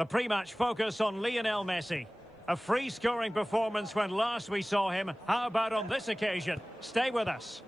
The pre-match focus on Lionel Messi. A free-scoring performance when last we saw him. How about on this occasion? Stay with us.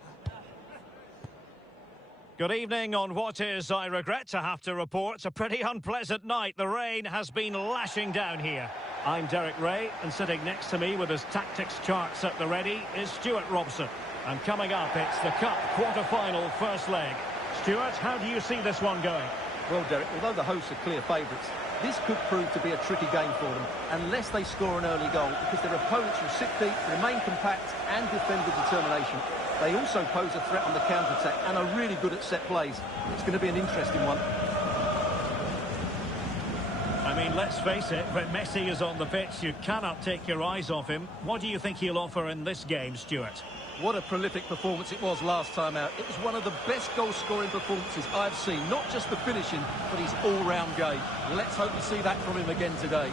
Good evening on what is, I regret to have to report, a pretty unpleasant night. The rain has been lashing down here. I'm Derek Ray, and sitting next to me with his tactics charts at the ready is Stuart Robson. And coming up, it's the Cup quarter-final first leg. Stuart, how do you see this one going? Well, Derek, although the hosts are clear favourites, this could prove to be a tricky game for them, unless they score an early goal, because their opponents will sit deep, remain compact and defend with determination. They also pose a threat on the counter-attack and are really good at set plays. It's going to be an interesting one. I mean, let's face it, when Messi is on the pitch, you cannot take your eyes off him. What do you think he'll offer in this game, Stuart? What a prolific performance it was last time out. It was one of the best goal-scoring performances I've seen. Not just the finishing, but his all-round game. Let's hope to see that from him again today.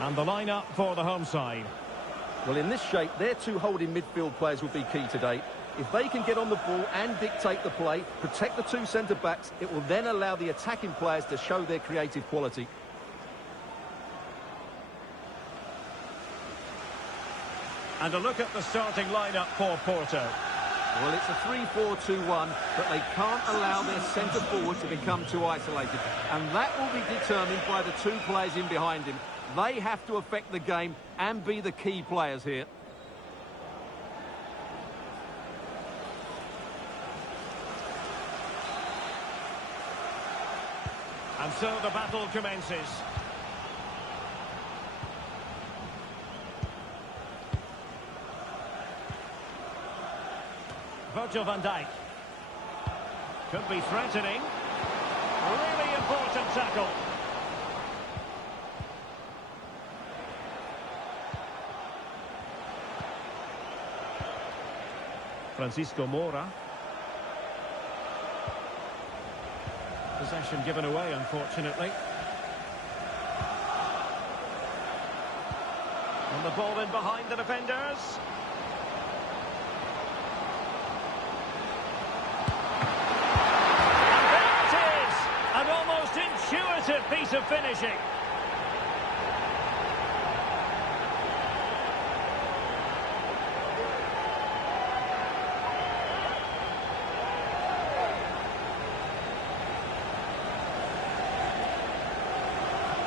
And the lineup for the home side. Well, in this shape, their two holding midfield players will be key today. If they can get on the ball and dictate the play, protect the two centre-backs, it will then allow the attacking players to show their creative quality. And a look at the starting lineup for Porto. Well, it's a 3-4-2-1, but they can't allow their centre-forward to become too isolated. And that will be determined by the two players in behind him. They have to affect the game and be the key players here. And so the battle commences. Virgil van Dijk. Could be threatening. Really important tackle. Francisco Moura. Possession given away, unfortunately. And the ball in behind the defenders. And there it is! An almost intuitive piece of finishing.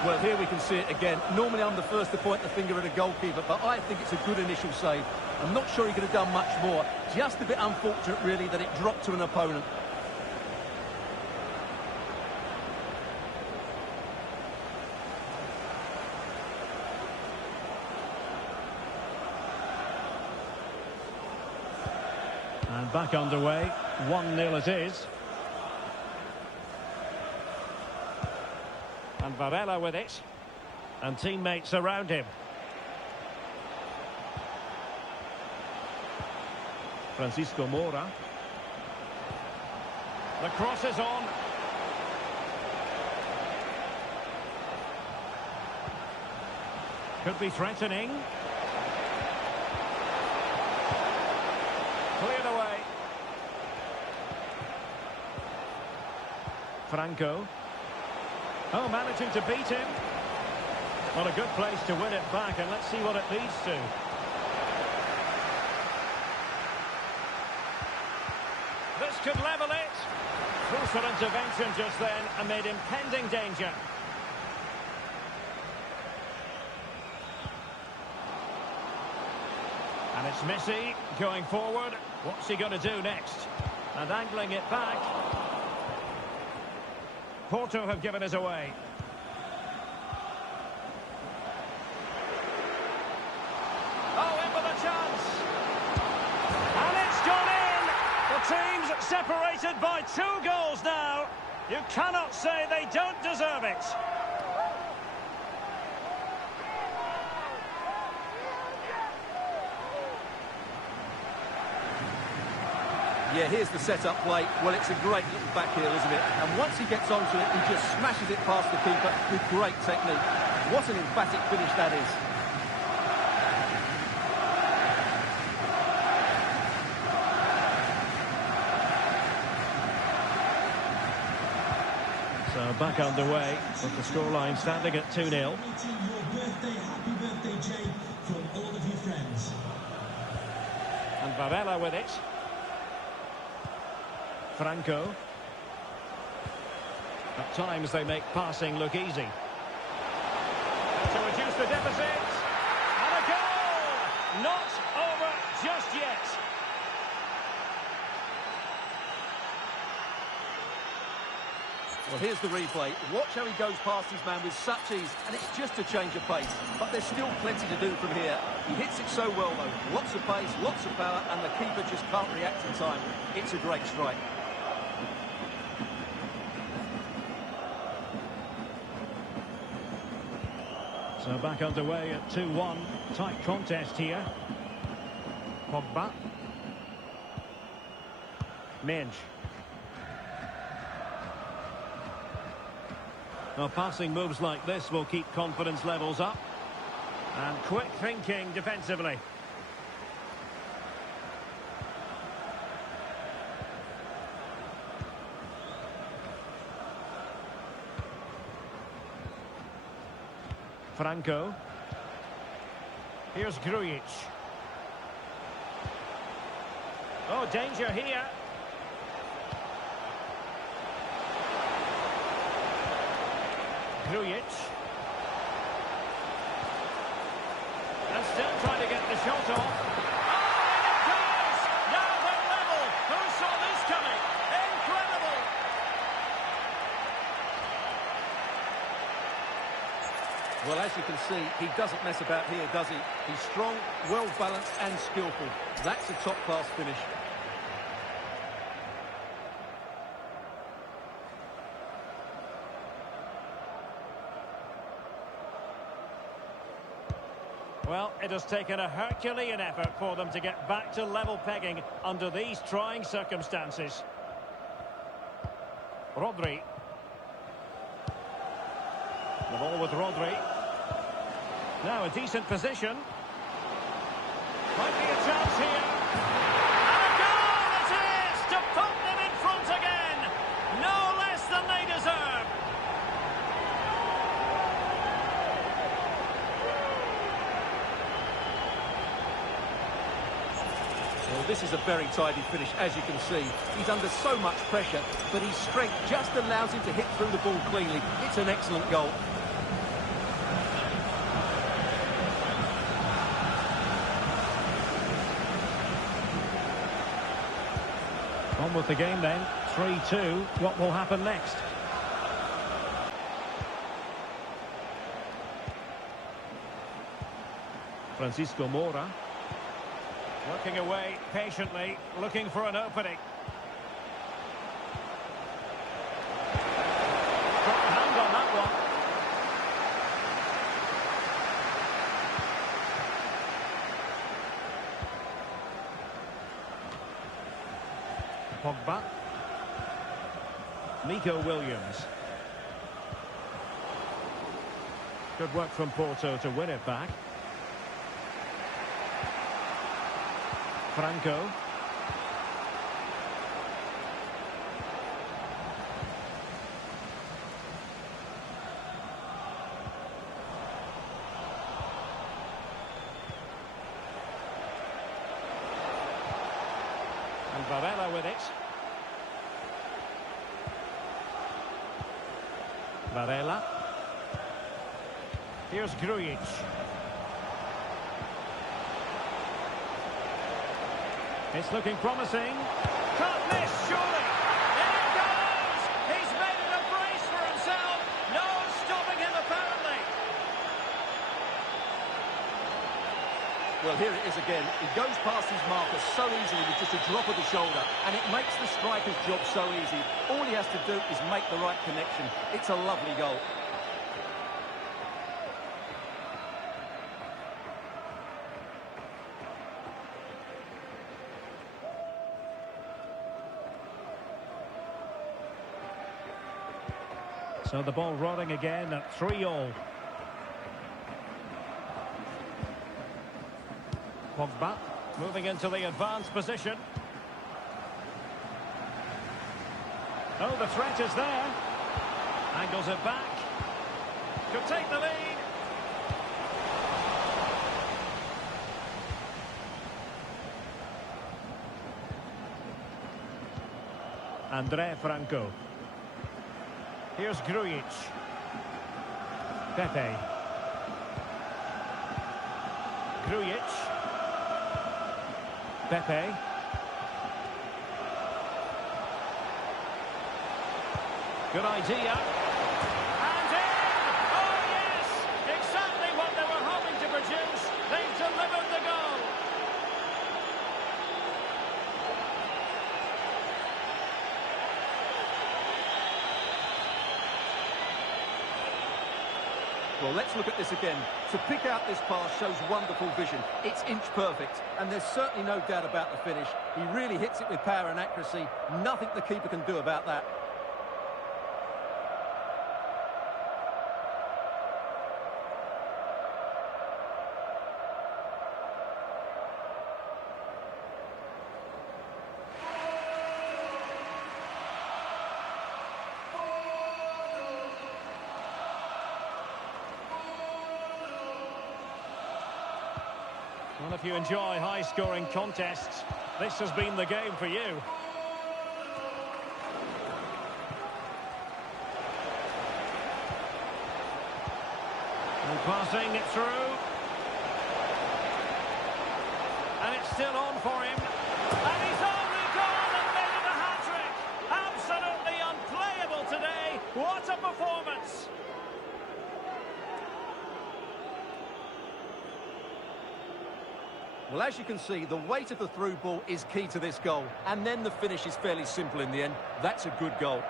Well, here we can see it again. Normally I'm the first to point the finger at a goalkeeper, but I think it's a good initial save. I'm not sure he could have done much more. Just a bit unfortunate, really, that it dropped to an opponent. And back underway. 1-0 it is. And Varela with it. And teammates around him. Francisco Moura. The cross is on. Could be threatening. Cleared away. Franco. Oh, managing to beat him. Well, a good place to win it back, and let's see what it leads to. This could level it. Crucial intervention just then amid impending danger. And it's Messi going forward. What's he going to do next? And angling it back. Porto have given us away. Oh, in with a chance. And it's gone in. The team's separated by 2 goals now. You cannot say they don't deserve it. Yeah, here's the set-up play. Well, it's a great little back heel, isn't it? And once he gets onto it, he just smashes it past the keeper with great technique. What an emphatic finish that is. So back underway with the scoreline standing at 2-0. Happy birthday, Jay, from all of your friends. And Varela with it. Franco. At times they make passing look easy. To reduce the deficit. And a goal! Not over just yet. Well, here's the replay. Watch how he goes past his man with such ease, and it's just a change of pace. But there's still plenty to do from here. He hits it so well, though. Lots of pace, lots of power, and the keeper just can't react in time. It's a great strike. So back underway at 2-1. Tight contest here. Pogba. Minge. Well, passing moves like this will keep confidence levels up. And quick thinking defensively. Franco. Here's Grujic. Oh, danger here. Grujic. And still trying to get the shot off. Oh, and it goes! Now they're level. Who saw this coming? Incredible! Well, as you can see, he doesn't mess about here, does he? He's strong, well-balanced and skillful. That's a top-class finish. Well, it has taken a Herculean effort for them to get back to level pegging under these trying circumstances. Rodri. The ball with Rodri. Now a decent position. Might be a chance here. And a goal it is to put them in front again. No less than they deserve. Well, this is a very tidy finish, as you can see. He's under so much pressure, but his strength just allows him to hit through the ball cleanly. It's an excellent goal. On with the game then. 3-2. What will happen next? Francisco Moura. Working away patiently, looking for an opening. Got a hand on that one. Pogba. Nico Williams. Good work from Porto to win it back. Franco. And Varela with it. Varela. Here's Grujic. It's looking promising. Can't miss, surely. In it goes! He's made it a brace for himself. No stopping him, apparently. Well, here it is again. He goes past his marker so easily with just a drop of the shoulder, and it makes the striker's job so easy. All he has to do is make the right connection. It's a lovely goal. So the ball rolling again at 3-all. Pogba moving into the advanced position. Oh, the threat is there. Angles it back. Could take the lead. André Franco. Here's Grujic. Pepe. Grujic. Pepe. Good idea. And in! Oh, yes! Exactly what they were hoping to produce. They've delivered the goal. Well, let's look at this again. To pick out this pass shows wonderful vision. It's inch perfect, and there's certainly no doubt about the finish. He really hits it with power and accuracy. Nothing the keeper can do about that. Well, if you enjoy high-scoring contests, this has been the game for you. And passing it through. And it's still on for him. And he's only gone and made it a hat-trick. Absolutely unplayable today. What a performance. Well, as you can see, the weight of the through ball is key to this goal. And then the finish is fairly simple in the end. That's a good goal.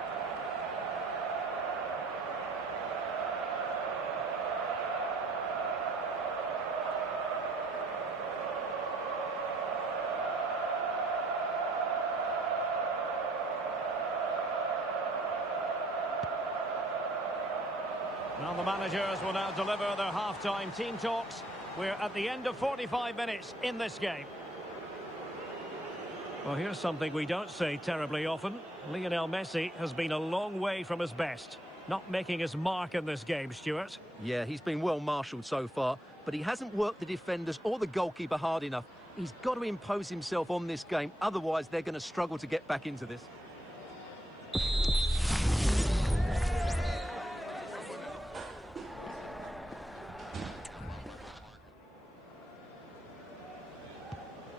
Now the managers will now deliver their half-time team talks. We're at the end of 45 minutes in this game. Well, here's something we don't say terribly often. Lionel Messi has been a long way from his best. Not making his mark in this game, Stuart. Yeah, he's been well marshalled so far, but he hasn't worked the defenders or the goalkeeper hard enough. He's got to impose himself on this game, otherwise they're going to struggle to get back into this.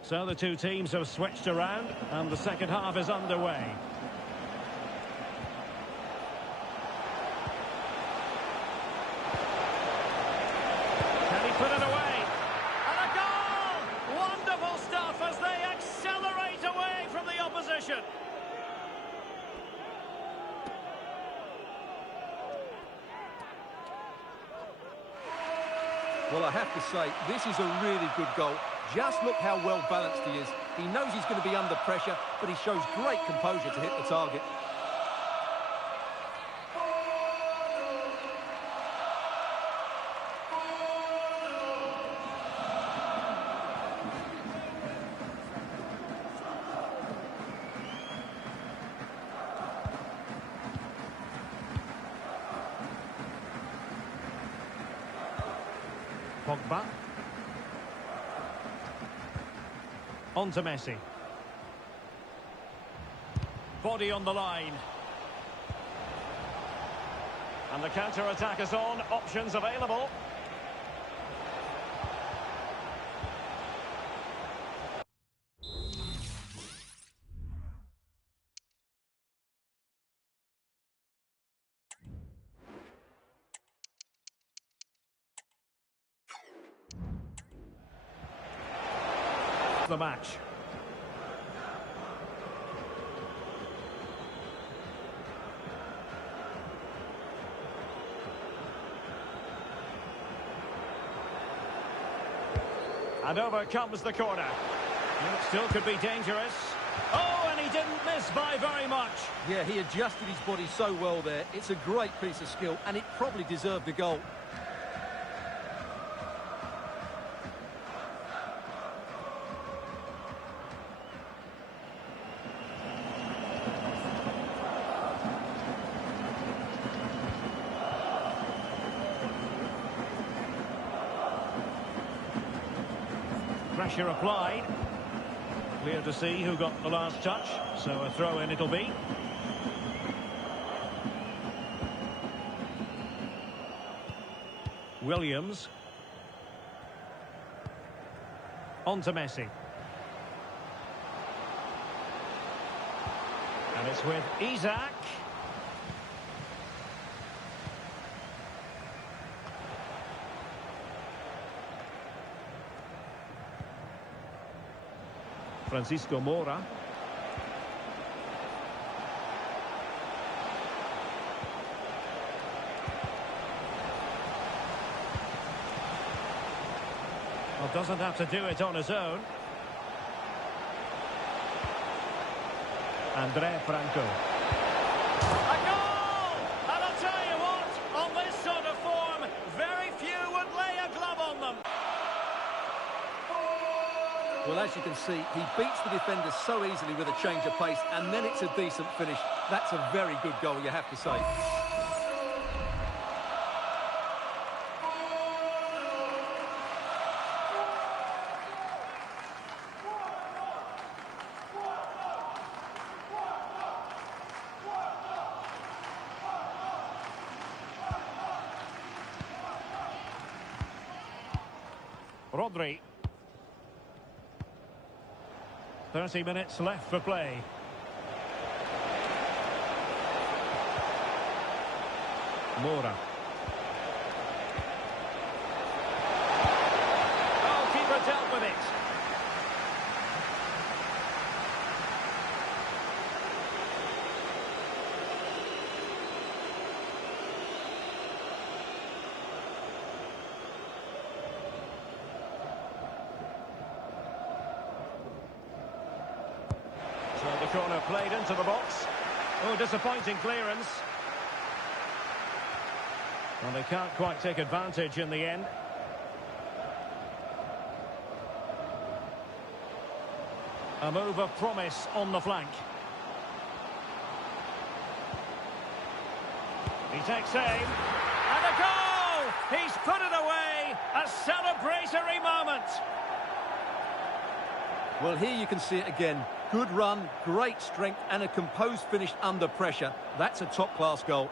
So the two teams have switched around and the second half is underway. Can he put it away? And a goal! Wonderful stuff as they accelerate away from the opposition. Well, I have to say, this is a really good goal. Just look how well balanced he is. He knows he's going to be under pressure, but he shows great composure to hit the target. Pogba. On to Messi. Body on the line. And the counter-attack is on. Options available. The match. And over comes the corner. And it still could be dangerous. Oh, and he didn't miss by very much. Yeah, he adjusted his body so well there. It's a great piece of skill, and it probably deserved a goal. Pressure applied. Clear to see who got the last touch, so a throw-in it'll be. Williams. On to Messi. And it's with Isaac. Francisco Moura. Well, doesn't have to do it on his own. Andrea Franco. A goal! And I'll tell you what, on this sort of form, very few would lay a glove on them. Well, as you can see, he beats the defender so easily with a change of pace, and then it's a decent finish. That's a very good goal, you have to say. Rodri. 30 minutes left for play. Moura. Oh, keeper dealt with it. So the corner played into the box. Oh, disappointing clearance. Well, they can't quite take advantage in the end. A move of promise on the flank. He takes aim. And a goal! He's put it away! A celebratory moment! Well, here you can see it again. Good run, great strength, and a composed finish under pressure. That's a top-class goal.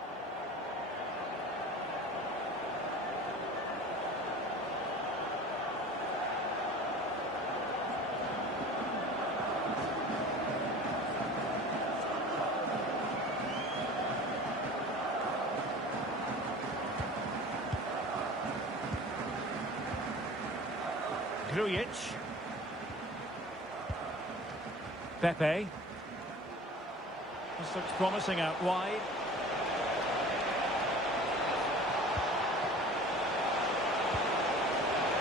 Grujic. Pepe. This looks promising out wide.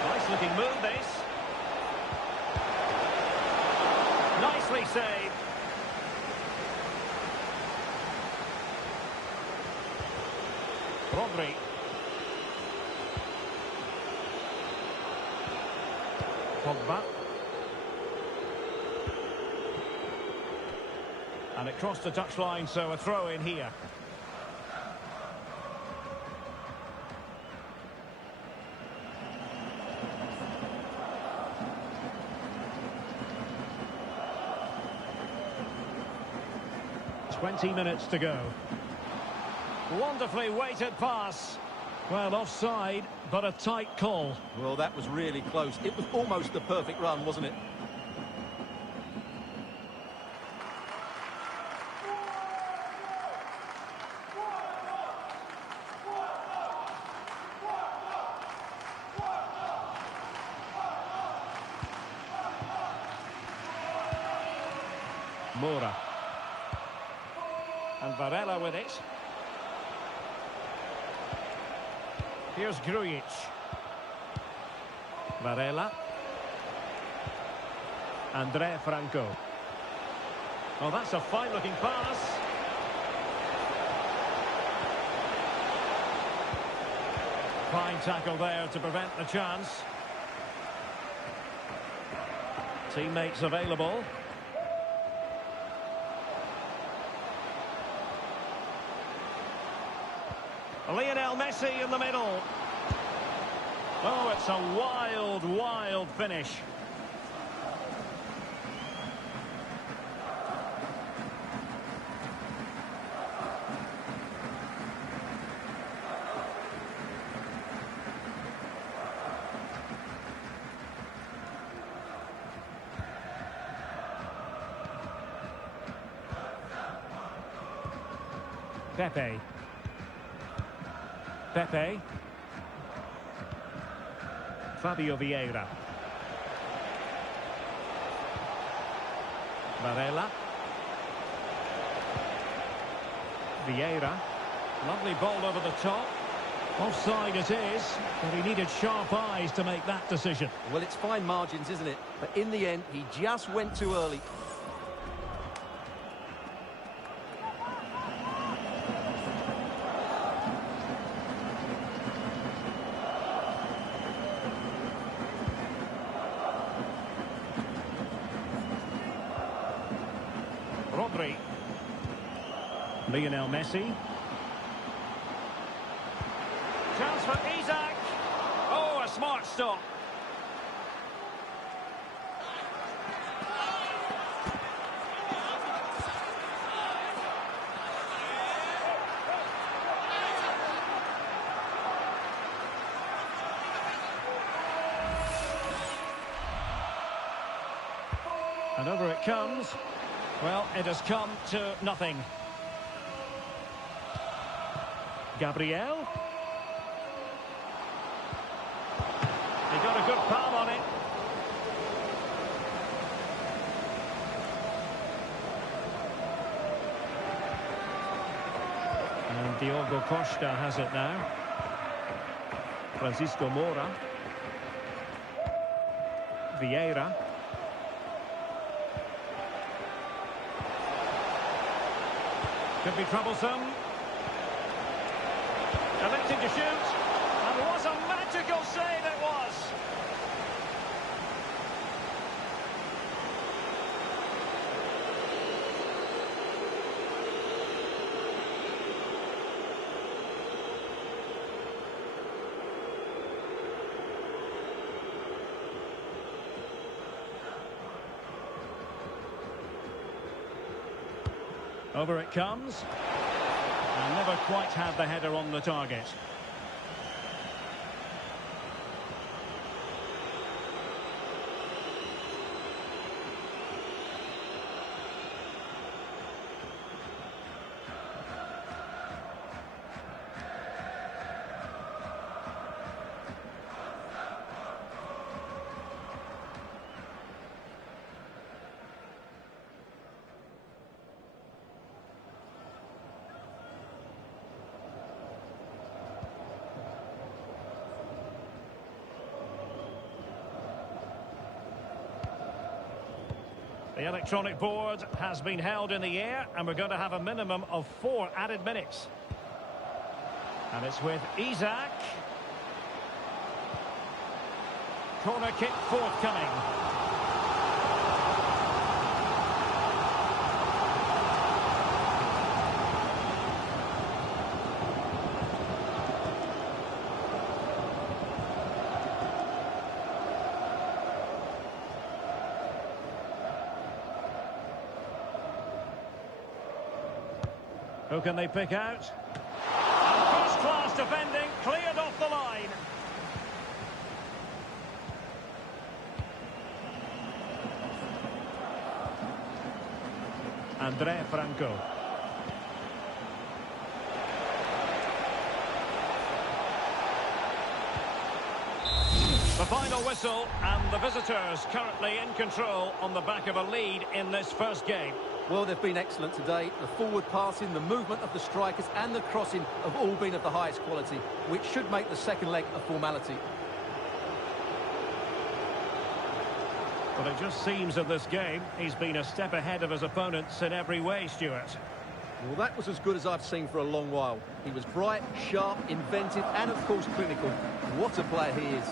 Nice looking move, this. Nicely saved. Rodri. Pogba. And it crossed the touchline, so a throw in here. .20 minutes to go. Wonderfully weighted pass. Well, offside, but a tight call. Well, that was really close. It was almost the perfect run, wasn't it? Moura. And Varela with it. Here's Grujic. Varela. Andrea Franco. Oh, that's a fine-looking pass. Fine tackle there to prevent the chance. Teammates available. Lionel Messi in the middle. Oh, it's a wild, wild finish. Pepe. Fabio Vieira. Varela. Vieira. Lovely ball over the top. Offside it is, but he needed sharp eyes to make that decision. Well, it's fine margins, isn't it? But in the end, he just went too early. Rodri. Lionel Messi. Chance for Isaac. Oh, a smart stop. And over it comes. Well, it has come to nothing. Gabriel. He got a good palm on it. And Diogo Costa has it now. Francisco Moura. Vieira. Could be troublesome. Electing to shoot. And what a magical save it was. Over it comes. And never quite had the header on the target. The electronic board has been held in the air, and we're going to have a minimum of 4 added minutes. And it's with Isaac. Corner kick forthcoming. Who can they pick out? First-class defending, cleared off the line. Andrea Franco. The final whistle, and the visitors currently in control on the back of a lead in this first game. Well, they've been excellent today. The forward passing, the movement of the strikers and the crossing have all been of the highest quality, which should make the second leg a formality. But it just seems in this game he's been a step ahead of his opponents in every way, Stuart. Well, that was as good as I've seen for a long while. He was bright, sharp, inventive, and of course clinical. What a player he is.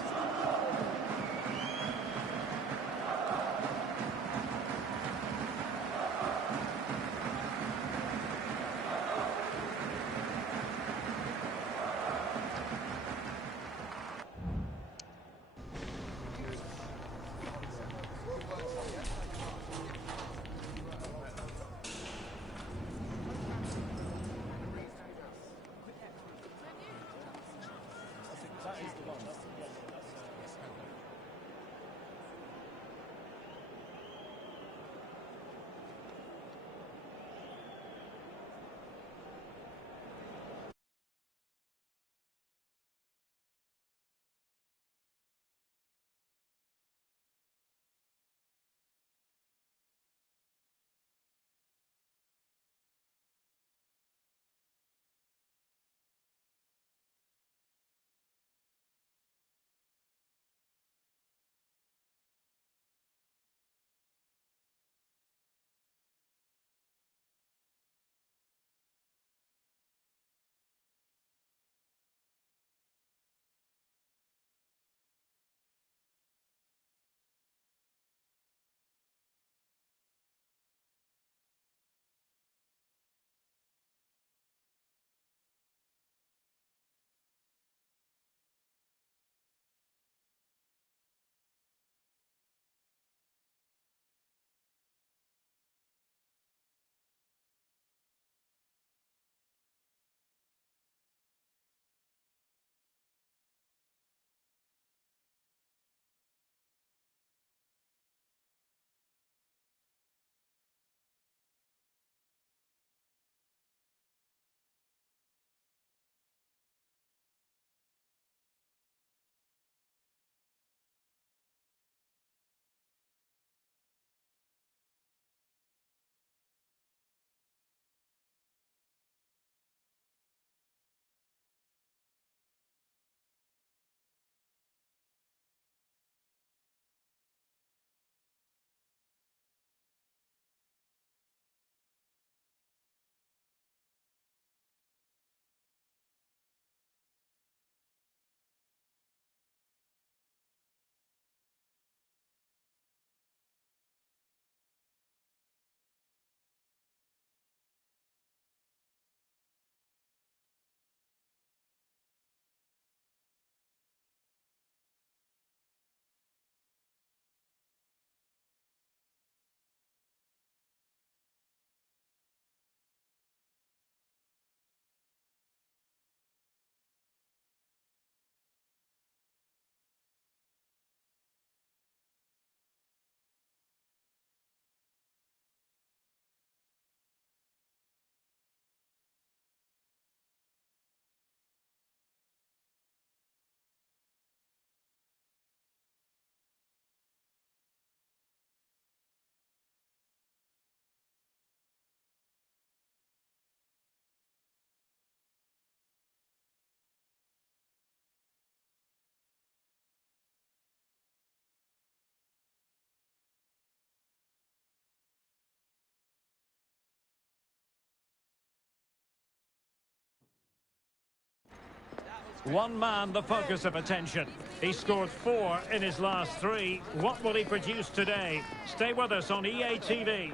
One man, the focus of attention. He scored 4 in his last 3. What will he produce today? Stay with us on EA TV.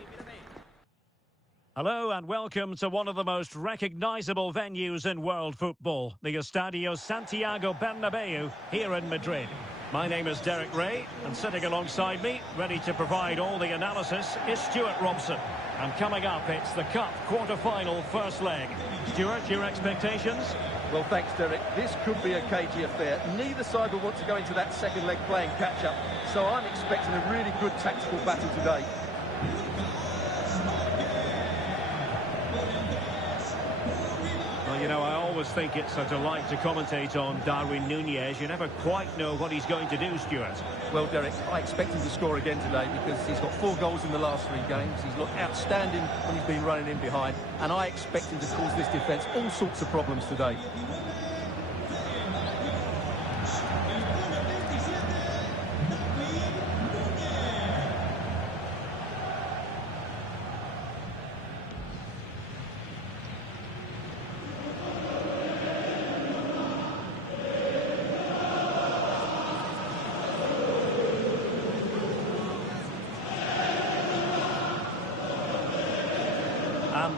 Hello and welcome to one of the most recognisable venues in world football, the Estadio Santiago Bernabeu here in Madrid. My name is Derek Ray, and sitting alongside me, ready to provide all the analysis, is Stuart Robson. And coming up, it's the Cup quarter-final first leg. Stuart, your expectations? Well, thanks, Derek. This could be a cagey affair. Neither side will want to go into that second leg playing catch-up, so I'm expecting a really good tactical battle today. Well, you know, I always think it's a delight to commentate on Darwin Núñez. You never quite know what he's going to do, Stuart. Well, Derek, I expect him to score again today because he's got 4 goals in the last 3 games. He's looked outstanding when he's been running in behind, and I expect him to cause this defence all sorts of problems today.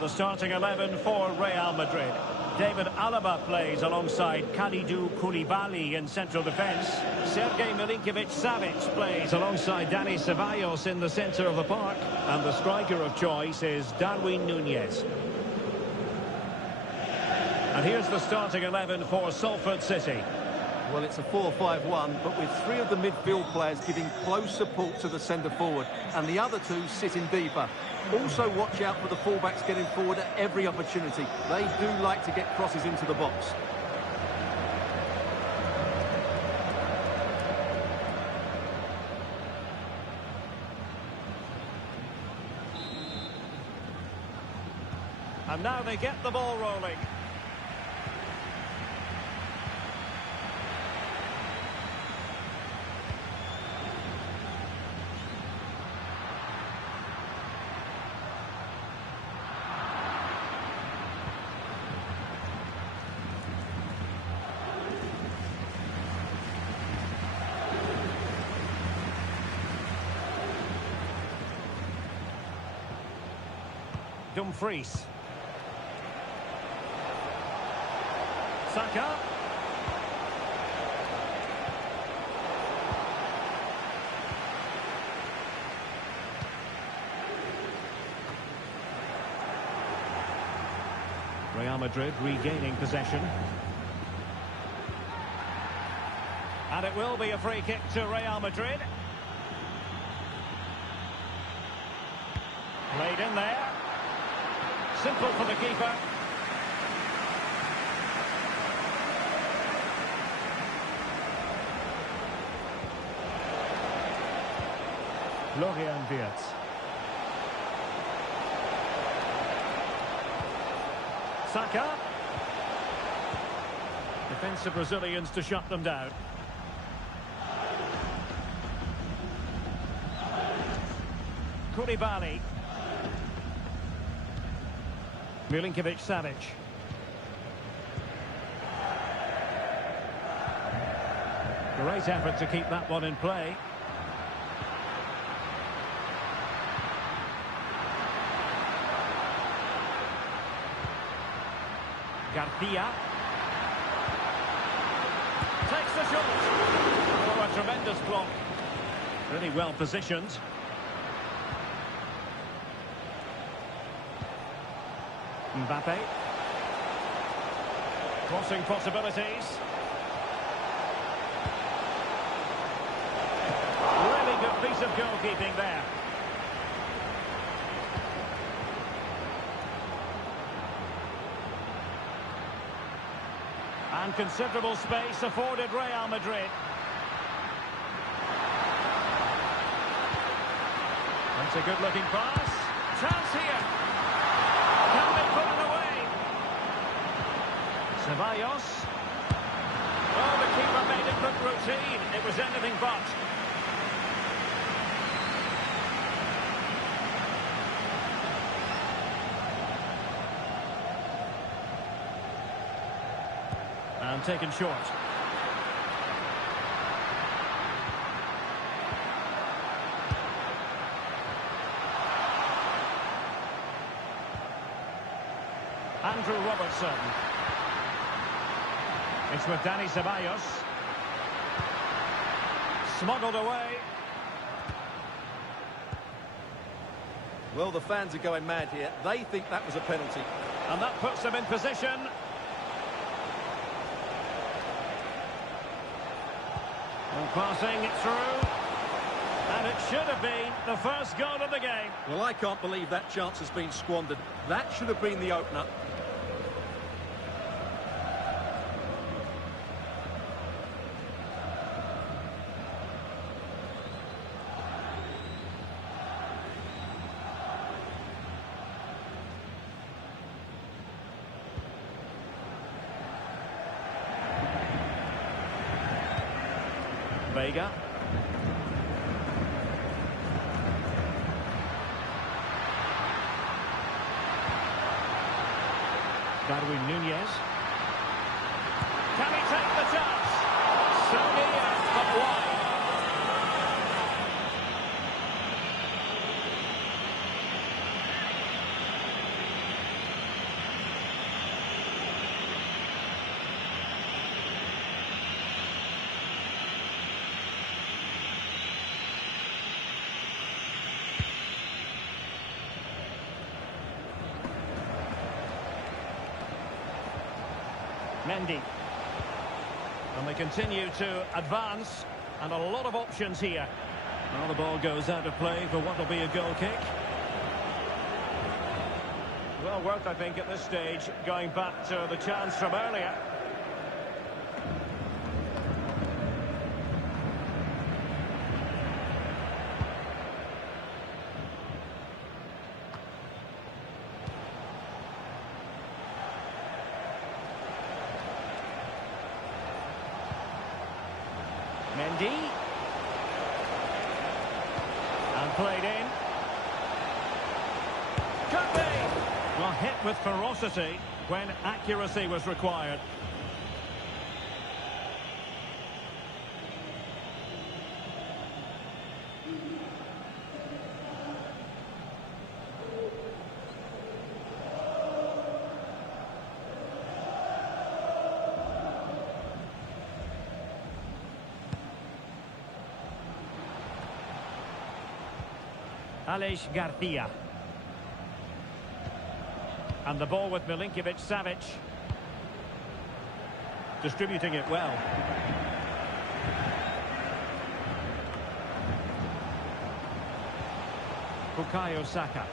the starting 11 for Real Madrid. David Alaba plays alongside Kalidou Koulibaly in central defence. Sergej Milinkovic-Savic plays alongside Dani Ceballos in the centre of the park. And the striker of choice is Darwin Núñez. And here's the starting 11 for Salford City. Well, it's a 4-5-1, but with three of the midfield players giving close support to the centre-forward, and the other two sitting deeper. Also watch out for the fullbacks getting forward at every opportunity. They do like to get crosses into the box. And now they get the ball rolling. Dumfries. Saka. Real Madrid regaining possession. And it will be a free kick to Real Madrid. Played in there. Simple for the keeper. Florian Wirtz. Saka. Defensive Brazilians to shut them down. Koulibaly. Milinkovic-Savic. Great effort to keep that one in play. Garcia. Takes the shot. Oh, a tremendous block. Really well positioned. Mbappe. Crossing possibilities. Really good piece of goalkeeping there. And considerable space afforded Real Madrid. That's a good-looking pass. Chance here. Can they put it away? Ceballos. Oh, the keeper made it look routine. It was anything but. And taken short. Andrew Robertson. It's with Dani Ceballos. Smuggled away. Well, the fans are going mad here. They think that was a penalty. And that puts them in position. And passing it through. And it should have been the first goal of the game. Well, I can't believe that chance has been squandered. That should have been the opener. Vega. Darwin Núñez. Can he take the chance? So near, but wide. Mendy. And they continue to advance, and a lot of options here. Well, the ball goes out of play for what will be a goal kick. Well worth, I think, at this stage, going back to the chance from earlier. Mendy. And played in. Could be! Well, hit with ferocity when accuracy was required. Aleix Garcia. And the ball with Milinkovic-Savic. Distributing it well. Bukayo Saka.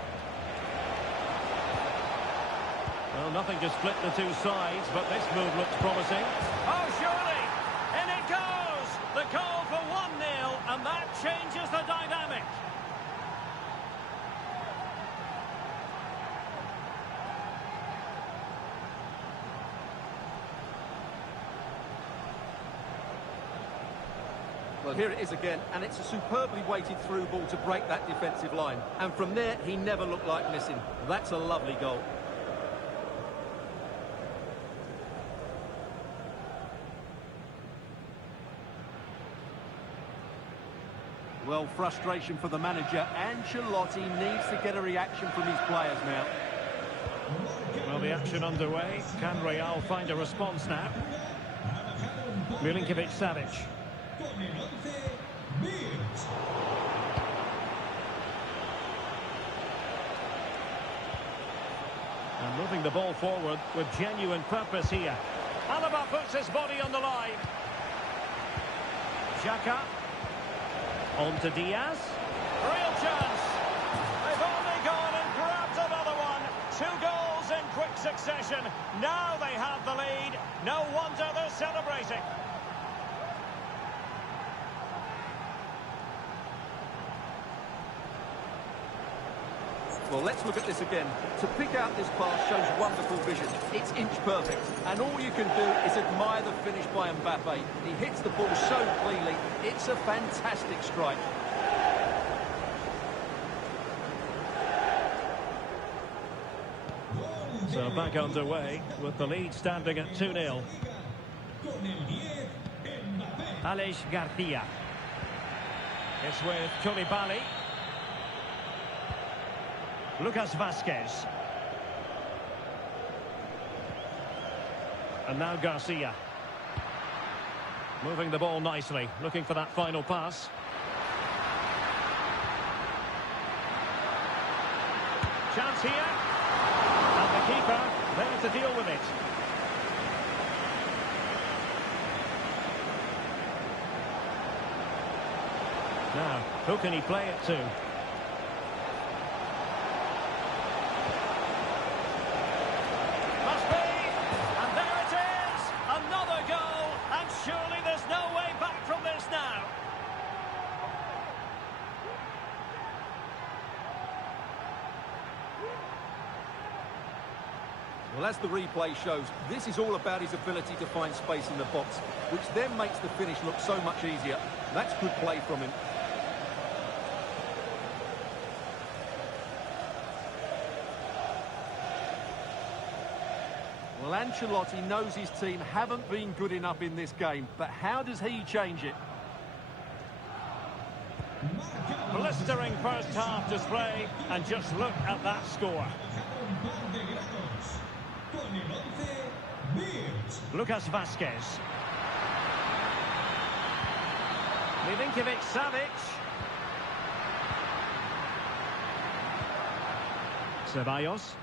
Well, nothing to split the two sides, but this move looks promising. Oh, surely! In it goes! The goal for 1-0, and that changes the dynamic. Well, here it is again, and it's a superbly weighted through ball to break that defensive line. And from there, he never looked like missing. That's a lovely goal. Well, frustration for the manager. Ancelotti needs to get a reaction from his players now. Well, the action underway. Can Real find a response now? Milinkovic-Savic. And moving the ball forward with genuine purpose here. Alaba puts his body on the line. Xhaka. On to Diaz. Real chance. They've only gone and grabbed another one. 2 goals in quick succession. Now they have the lead. No wonder they're celebrating. Well, let's look at this again. To pick out this pass shows wonderful vision. It's inch perfect. And all you can do is admire the finish by Mbappe. He hits the ball so cleanly. It's a fantastic strike. So back underway with the lead standing at 2-0. Aleix Garcia. It's with Koulibaly. Lucas Vazquez. And now Garcia. Moving the ball nicely, looking for that final pass. Chance here. And the keeper there to deal with it. Now, who can he play it to? Well, as the replay shows, this is all about his ability to find space in the box, which then makes the finish look so much easier. That's good play from him. Well, Ancelotti knows his team haven't been good enough in this game, but how does he change it? Blistering first half display, and just look at that score. Lucas Vazquez. Milinkovic-Savic. Ceballos.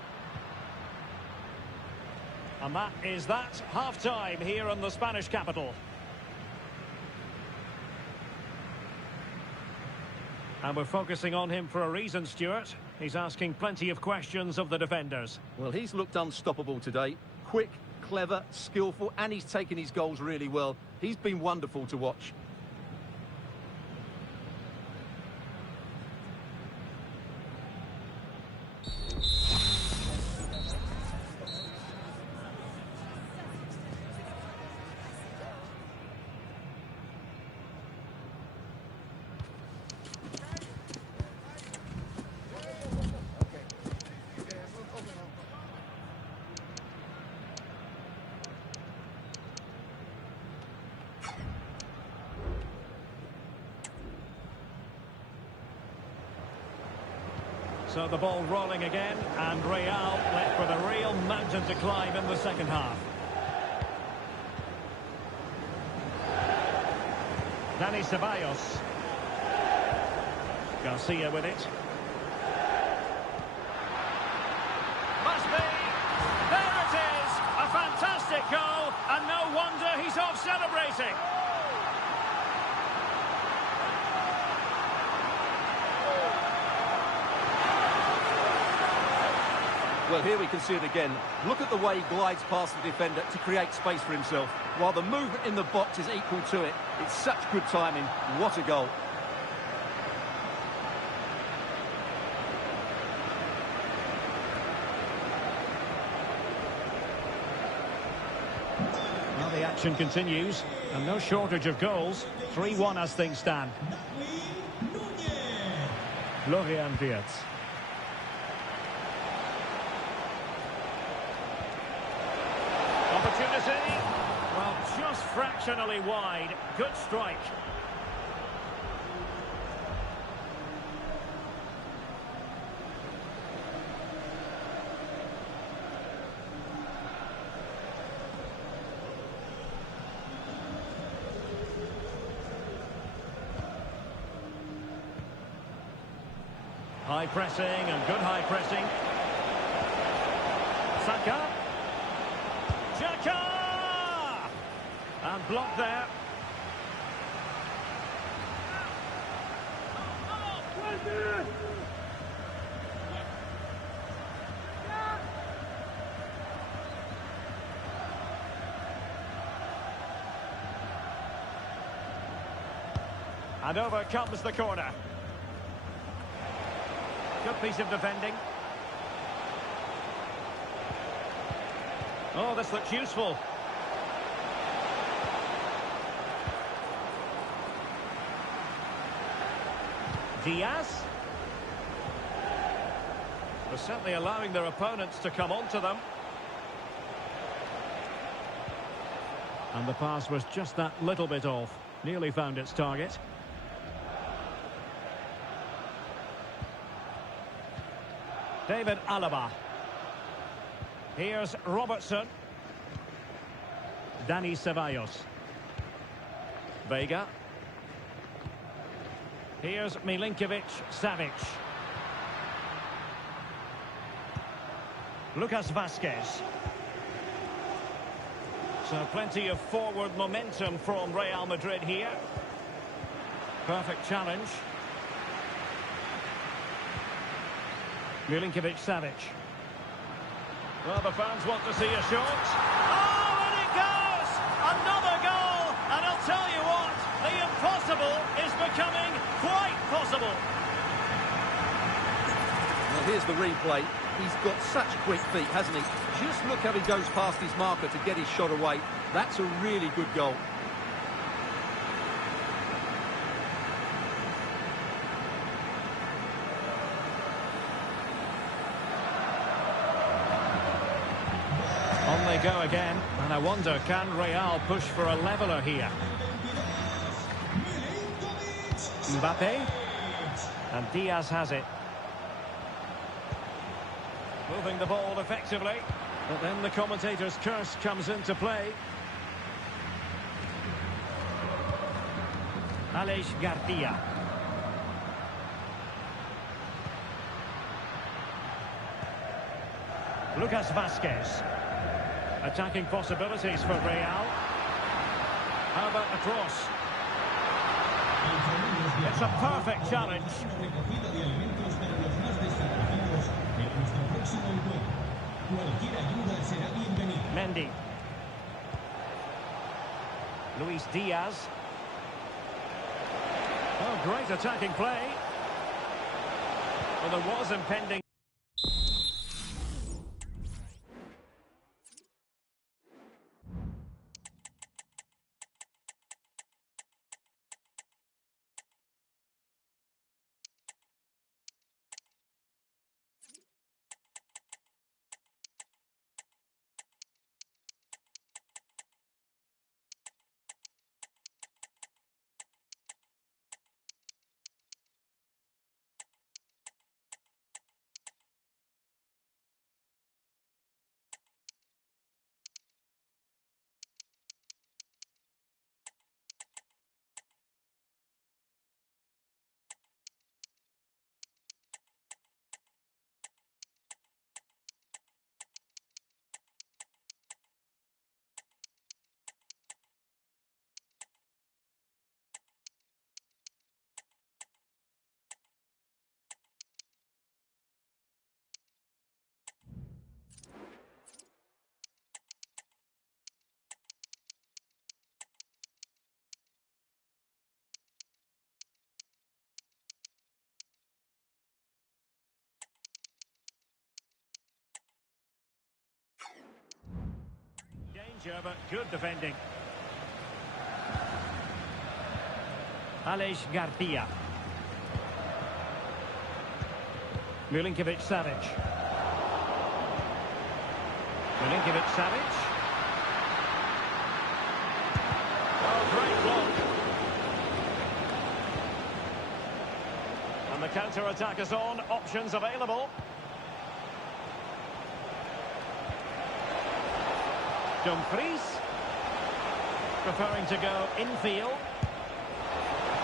And that is that. Half-time here in the Spanish capital. And we're focusing on him for a reason, Stuart. He's asking plenty of questions of the defenders. Well, he's looked unstoppable today. Quick, clever, skillful, and he's taken his goals really well. He's been wonderful to watch. So the ball rolling again, and Real left with a real mountain to climb in the second half. Dani Ceballos. Garcia with it. Must be. There it is. A fantastic goal, and no wonder he's off celebrating. Well, here we can see it again. Look at the way he glides past the defender to create space for himself, while the movement in the box is equal to it. It's such good timing. What a goal. Well, the action continues, and no shortage of goals. 3-1 as things stand. Florian Wirtz. Opportunity. Well, just fractionally wide. Good strike. High pressing and good high pressing. Saka. Xhaka! And blocked there. And over comes the corner. Good piece of defending. Oh, this looks useful. Diaz. They're certainly allowing their opponents to come onto them. And the pass was just that little bit off. Nearly found its target. David Alaba. Here's Robertson. Dani Ceballos. Vega. Here's Milinkovic-Savic. Lucas Vazquez. So plenty of forward momentum from Real Madrid here. Perfect challenge. Milinkovic-Savic. Well, the fans want to see a shot. Oh, and it goes! Another goal! And I'll tell you what, the impossible is becoming quite possible. Well, here's the replay. He's got such quick feet, hasn't he? Just look how he goes past his marker to get his shot away. That's a really good goal. On they go again, and I wonder, can Real push for a leveller here? Mbappe, and Diaz has it. Moving the ball effectively, but then the commentator's curse comes into play. Aleix Garcia. Lucas Vazquez. Attacking possibilities for Real. How about the cross? It's a perfect challenge. Mendy. Luis Diaz. Oh, great attacking play. Well, there was impending. Danger, but good defending. Aleix Garcia. Milinkovic-Savic. Milinkovic-Savic. Oh, great block. And the counter-attack is on. Options available. Dumfries. Preferring to go infield.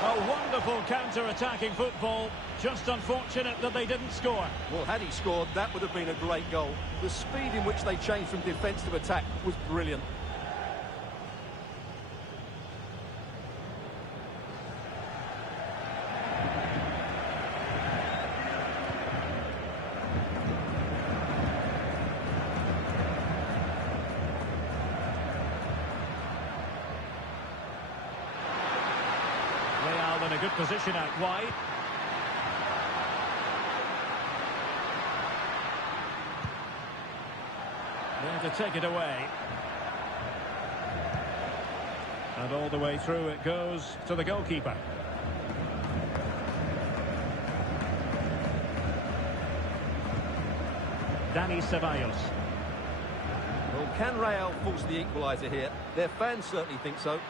A wonderful counter-attacking football. Just unfortunate that they didn't score. Well, had he scored, that would have been a great goal. The speed in which they changed from defence to attack was brilliant. Real in a good position out wide. There to take it away. And all the way through it goes to the goalkeeper. Dani Ceballos. Well, can Real force the equaliser here? Their fans certainly think so.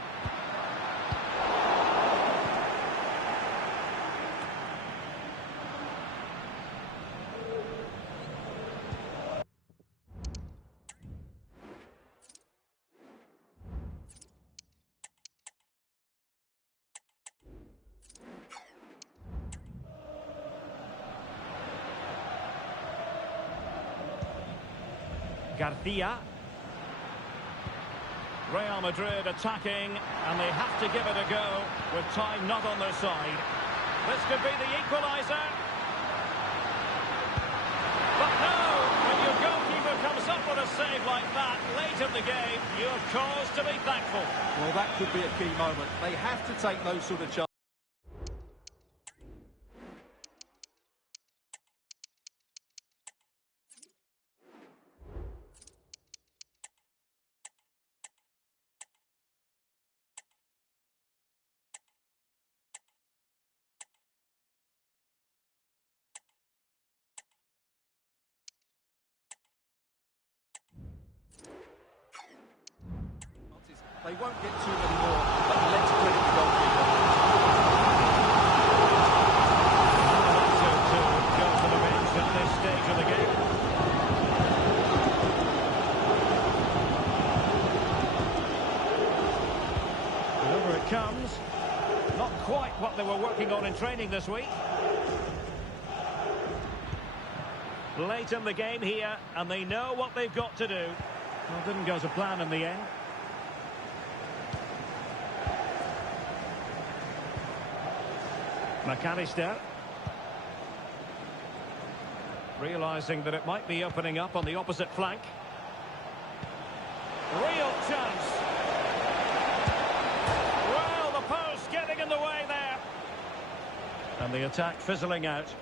Garcia. Real Madrid attacking, and they have to give it a go with time not on their side. This could be the equaliser. But no! When your goalkeeper comes up with a save like that late in the game, you have cause to be thankful. Well, that could be a key moment. They have to take those sort of chances. They won't get too many more, but let's credit the goalkeeper. To go to the bench at this stage of the game. And over it comes. Not quite what they were working on in training this week. Late in the game here, and they know what they've got to do. Well, didn't go to plan in the end. McAllister. Realising that it might be opening up on the opposite flank. Real chance. Well, the post getting in the way there. And the attack fizzling out.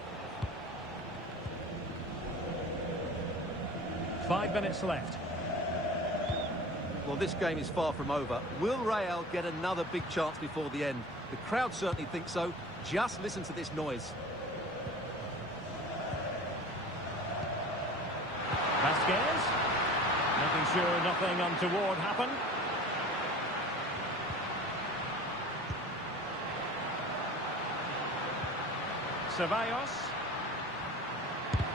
5 minutes left. Well, this game is far from over. Will Real get another big chance before the end? The crowd certainly think so. Just listen to this noise. Vasquez. Making sure nothing untoward happened. Ceballos.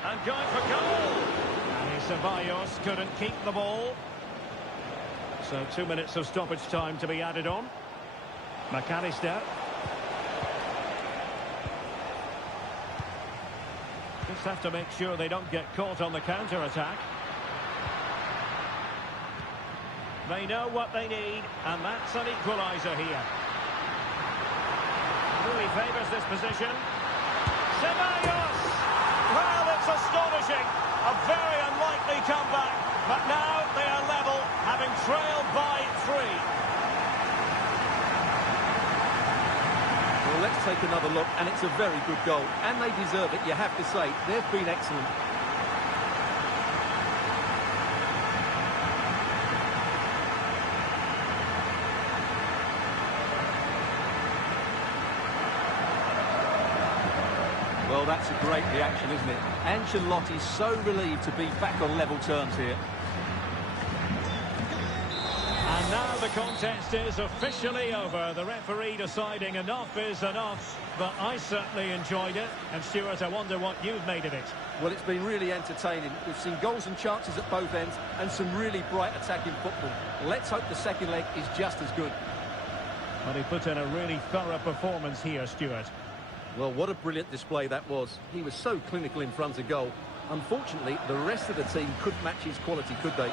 And going for goal. And Ceballos couldn't keep the ball. So 2 minutes of stoppage time to be added on. McAllister. Just have to make sure they don't get caught on the counter-attack. They know what they need, and that's an equaliser here. Really favours this position. Ceballos! Well, it's astonishing. A very unlikely comeback. But now they are level, having trailed by 3. Well, let's take another look, and it's a very good goal. And they deserve it, you have to say. They've been excellent. Well, that's a great reaction, isn't it? Ancelotti's so relieved to be back on level terms here. And now the contest is officially over. The referee deciding enough is enough. But I certainly enjoyed it. And Stuart, I wonder what you've made of it. Well, it's been really entertaining. We've seen goals and chances at both ends and some really bright attacking football. Let's hope the second leg is just as good. Well, he put in a really thorough performance here, Stuart. Well, what a brilliant display that was. He was so clinical in front of goal. Unfortunately, the rest of the team couldn't match his quality, could they?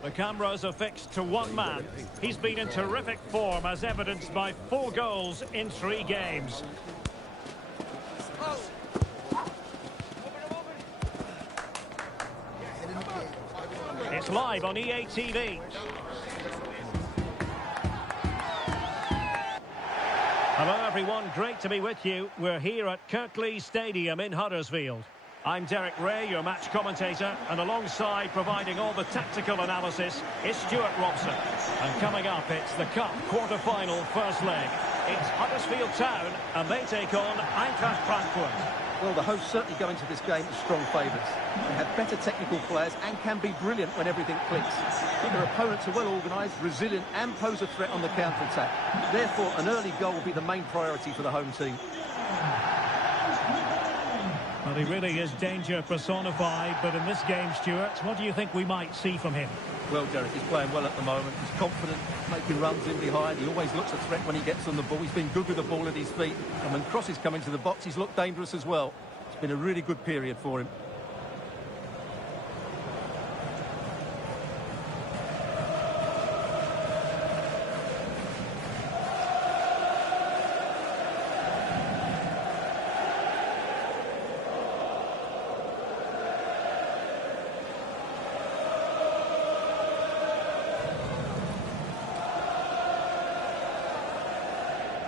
The cameras are fixed to one man. He's been in terrific form, as evidenced by 4 goals in 3 games. It's live on EA TV. And Hello everyone, great to be with you. We're here at Kirklees Stadium in Huddersfield. I'm Derek Ray, your match commentator, and alongside providing all the tactical analysis is Stuart Robson. And coming up, it's the Cup quarter-final first leg. It's Huddersfield Town, and they take on Eintracht Frankfurt. Well, the hosts certainly go into this game as strong favourites. They have better technical players and can be brilliant when everything clicks. But their opponents are well organised, resilient and pose a threat on the counter-attack. Therefore, an early goal will be the main priority for the home team. Well, he really is danger personified, but in this game, Stuart, what do you think we might see from him? Well, Derek, he's playing well at the moment. He's confident, making runs in behind. He always looks a threat when he gets on the ball. He's been good with the ball at his feet. And when crosses come into the box, he's looked dangerous as well. It's been a really good period for him.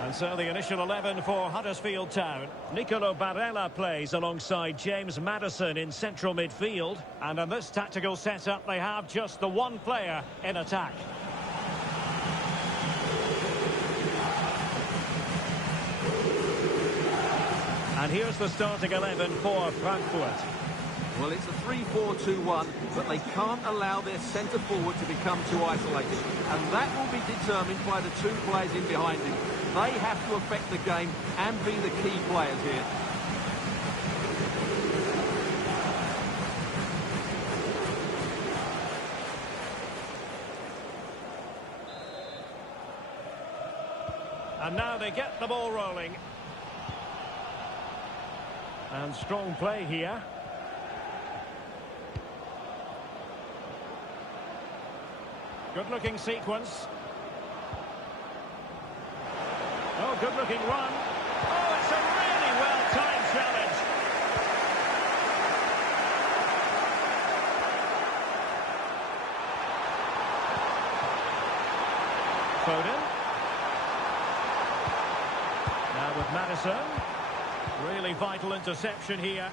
And so the initial 11 for Huddersfield Town. Nicolo Barella plays alongside James Maddison in central midfield. And in this tactical setup, they have just the one player in attack. And here's the starting 11 for Frankfurt. Well, it's a 3-4-2-1, but they can't allow their centre forward to become too isolated. And that will be determined by the two players in behind him. They have to affect the game and be the key players here. And now they get the ball rolling. And strong play here. Good-looking sequence. Oh, good-looking run. Oh, it's a really well-timed challenge. Foden. Now with Maddison. Really vital interception here.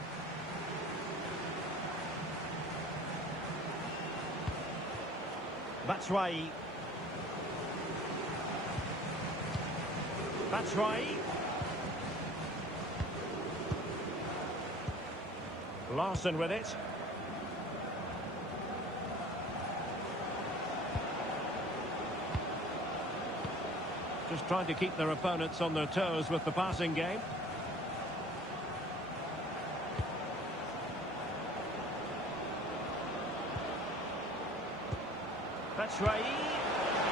Batshuayi. Larson with it. Just trying to keep their opponents on their toes with the passing game. Batshuayi.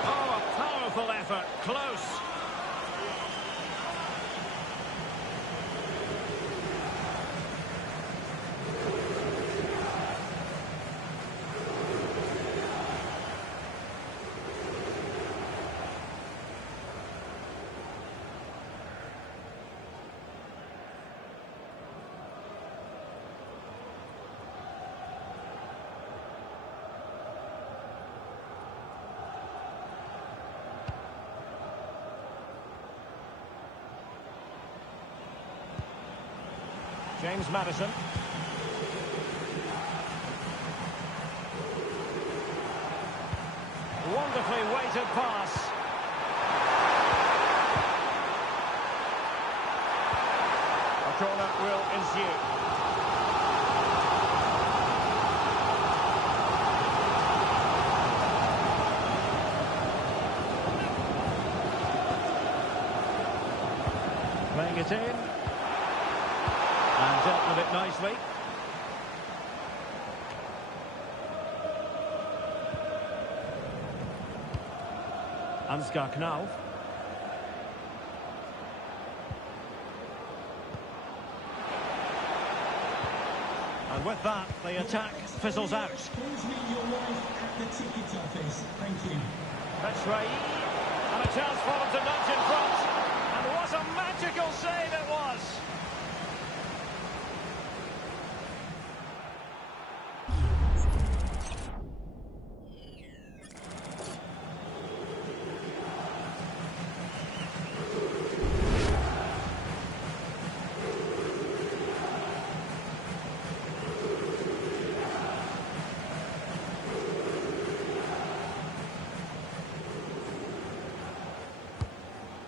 Oh, a powerful effort. Close. James Maddison. Wonderfully weighted pass. A corner will ensue. Playing it in. And dealt with it nicely. Ansgar Knauf. And with that, the attack fizzles out. Please meet your wife at the ticket office. Thank you. Batshuayi. And a chance for them to nudge in front. And what a magical save it was.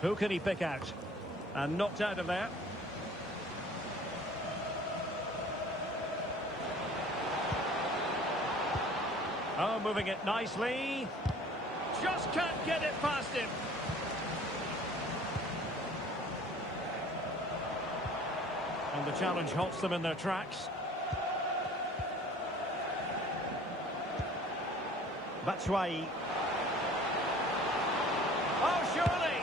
Who can he pick out? And knocked out of there. Oh, moving it nicely. Just can't get it past him. And the challenge halts them in their tracks. Batshuayi. Oh, surely!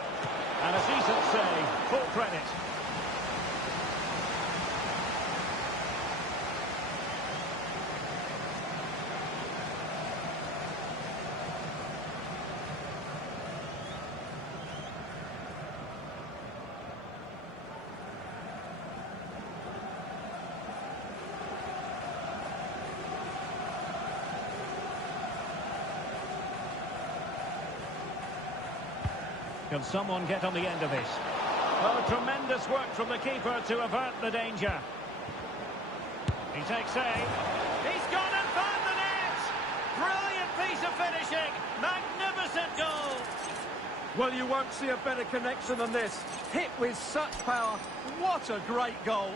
And a decent save. Full credit. Can someone get on the end of this? Oh, tremendous work from the keeper to avert the danger. He takes aim. He's gone and found the net! Brilliant piece of finishing. Magnificent goal. Well, you won't see a better connection than this. Hit with such power. What a great goal.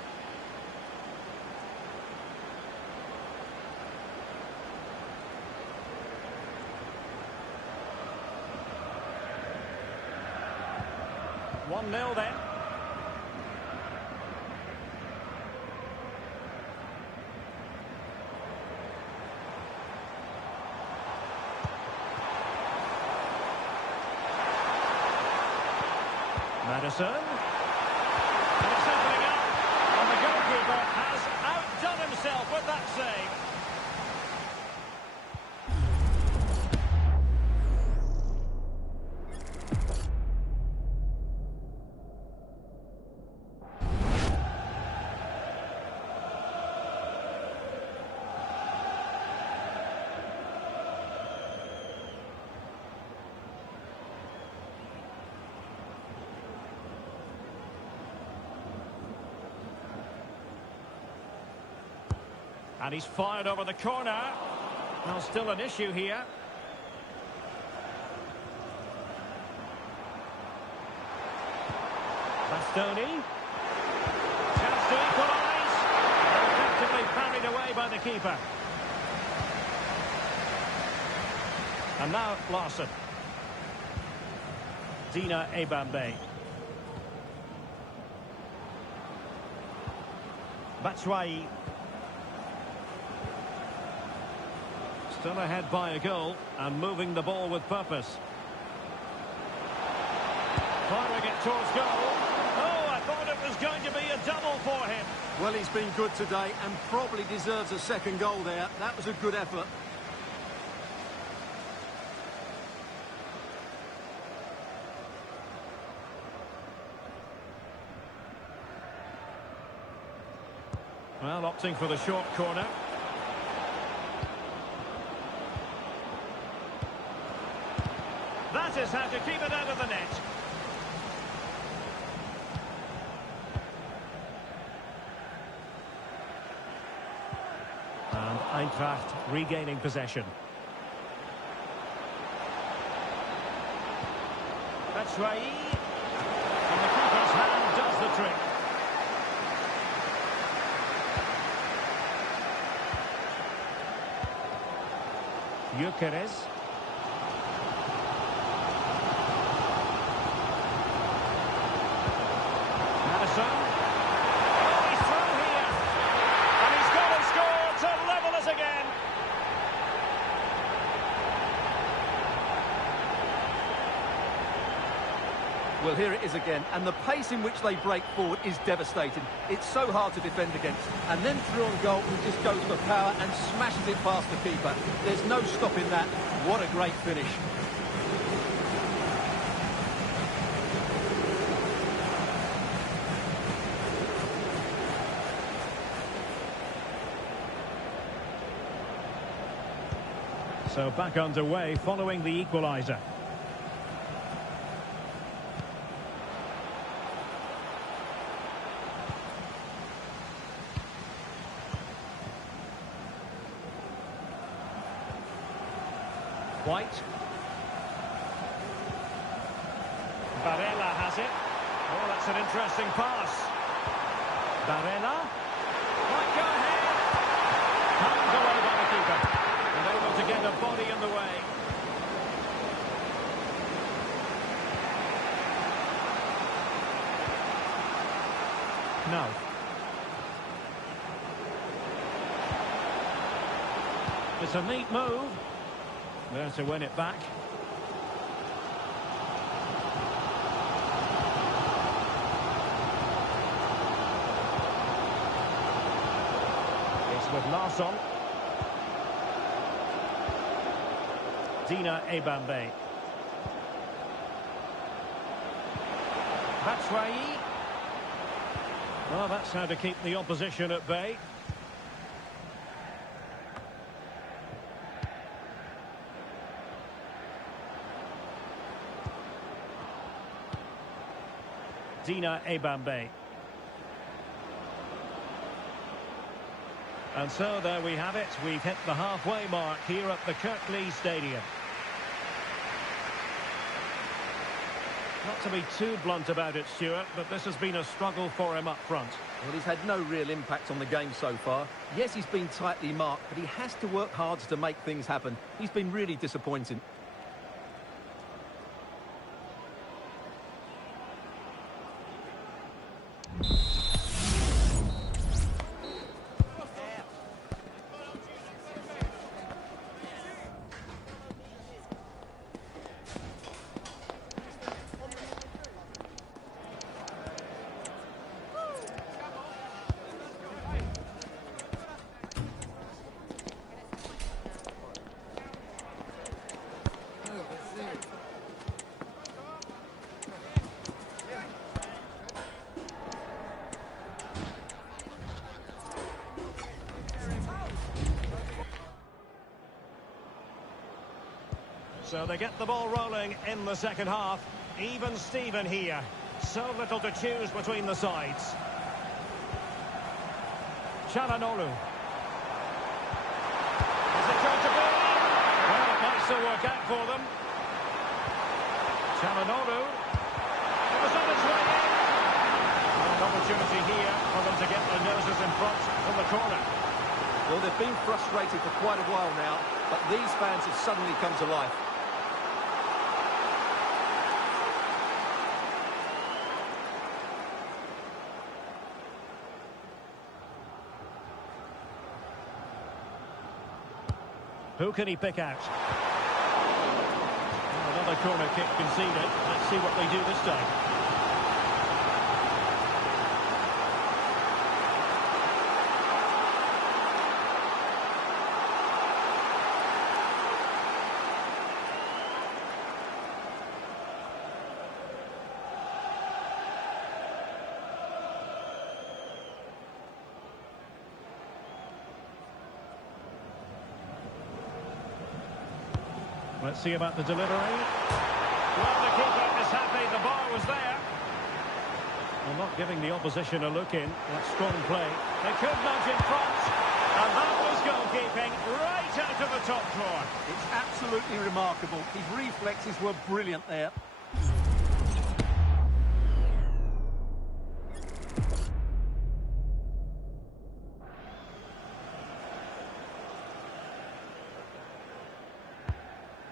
One 0 then. Madison. And it's opening up. And the goalkeeper has outdone himself with that save. And he's fired over the corner. Now still an issue here. Bastoni. Chance to equalise. Effectively parried away by the keeper. And now Larson. Dina Ebambe. Batshuayi. Still ahead by a goal and moving the ball with purpose. Firing it towards goal. Oh, I thought it was going to be a double for him. Well, he's been good today and probably deserves a second goal there. That was a good effort. Well, opting for the short corner. That is how to keep it out of the net. And Eintracht regaining possession. Batshuayi. And the keeper's hand does the trick. Gyökeres. Madison. Oh, he's through here. And he's gone and scored to level us again. Well, here it is again, and the pace in which they break forward is devastating. It's so hard to defend against. And then through on goal, he just goes for power and smashes it past the keeper. There's no stopping that. What a great finish. So back underway following the equaliser. White. Barella has it. Oh, that's an interesting pass. Barella. Might go ahead. Hands away by the keeper. And able to get a body in the way. No. It's a neat move. There to win it back. It's with Larsson. Dina Ebambe. Batshuayi. Well, that's how to keep the opposition at bay. Dina Ebambe. And so there we have it. We've hit the halfway mark here at the Kirklees Stadium. Not to be too blunt about it, Stuart, but this has been a struggle for him up front. Well, he's had no real impact on the game so far. Yes, he's been tightly marked, but he has to work hard to make things happen. He's been really disappointing. So they get the ball rolling in the second half. Even Steven here. So little to choose between the sides. Çalhanoğlu. Is it going to be? Well, it might still work out for them. Çalhanoğlu. It was on its way in. An opportunity here for them to get their noses in front from the corner. Well, they've been frustrated for quite a while now, but these fans have suddenly come to life. Who can he pick out? Another corner kick conceded. Let's see what they do this time. Let's see about the delivery. Well, the keeper is happy. The bar was there. Well, not giving the opposition a look in. That's strong play. They could nudge in front. And that was goalkeeping right out of the top drawer. It's absolutely remarkable. His reflexes were brilliant there.